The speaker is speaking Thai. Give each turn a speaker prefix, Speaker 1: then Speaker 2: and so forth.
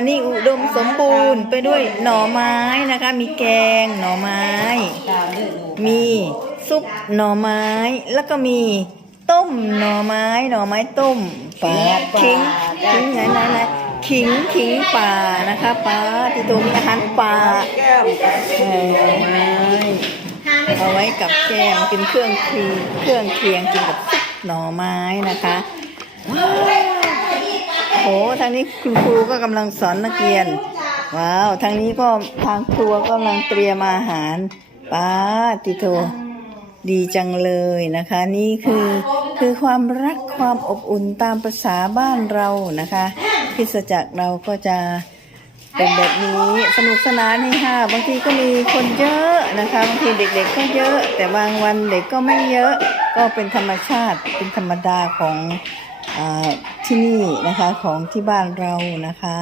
Speaker 1: วันนี้อุดมสมบูรณ์ไปด้วยหน่อไม้นะคะ มีแกงหน่อไม้
Speaker 2: มี
Speaker 1: ซุปหน่อไม้ แล้วก็มีต้มหน่อไม้หน่อไม้ต้มปลาขิงขิงไหนไหนไหนขิงขิงป่านะคะปลาที่ตัวมีอาหารป่า
Speaker 2: แก้ม
Speaker 1: เออไม้เอาไว้กับแกงเป็นเครื่องเคียงเครื่องเคียงกินกับซุปหน่อไม้นะคะ หทางนี้คุณครูก็กำลังสอนนักเรียน ว้าว ทางนี้ก็ทางครัวกำลังเตรียมอาหารป้าติโทดีจังเลยนะคะ นี่คือคือความรักความอบอุ่นตามภาษาบ้านเรานะคะคริสตจักเราก็จะเป็นแบบนี้สนุกสนานนี่ค่ะบางทีก็มีคนเยอะนะคะบางทีเด็กๆก็เยอะ แต่บางวันเด็กก็ไม่เยอะ ก็เป็นธรรมชาติเป็นธรรมดาของอา ที่นี่นะคะของที่บ้านเรานะคะ